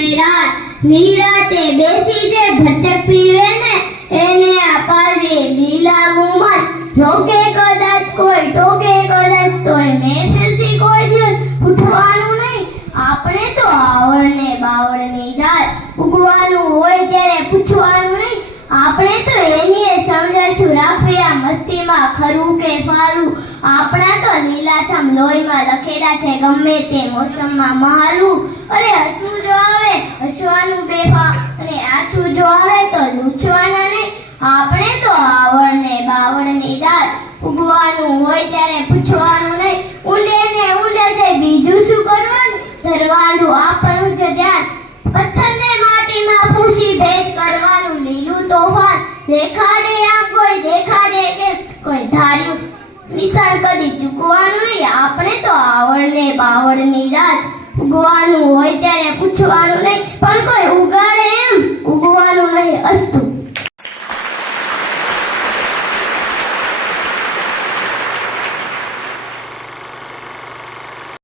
રાત નિરાતે બેસી જે ભરચક પીવે ને એને અપાવે લીલા ગુમાન રોકે કદાચ કોઈ ટોકે કદાચ તોય મહેફિલથી કોઈ દિવસ ઉઠવાનું નહીં આપણે તો આવડને બાવળની જાત ઉગવાનું હોય ત્યારે પૂછવાનું નહીં આપણે તો એની સમજશું રાખવી આ મસ્તીમાં ખરું કે ફારું આપણા તો લીલાછમ લોહીમાં લખેલા છે ગમે તે મોસમમાં મહાલું અરે હસવું જો આવે હસવાનું બેફા અને આંસુ જો આવે તો લૂછવાના નહીં આપણે તો આવડને બાવળની જાત ઉગવાનું હોય ત્યારે પૂછવાનું નહીં ઊંડે ને ઊંડે જઈ બીજું શું કરવાનું ધરવાનું આપણું જ ધ્યાન પથ્થરને માટીમાં પૂછી ભેદ કરવાનું લીલું તોફાન દેખાડે આમ કોઈ દેખાડે કે કોઈ ધાર્યું નિશાન કદી ચૂકવાનું નહીં આપણે તો આવડને બાવળની રાત ઉગવાનું હોય ત્યારે પૂછવાનું નહીં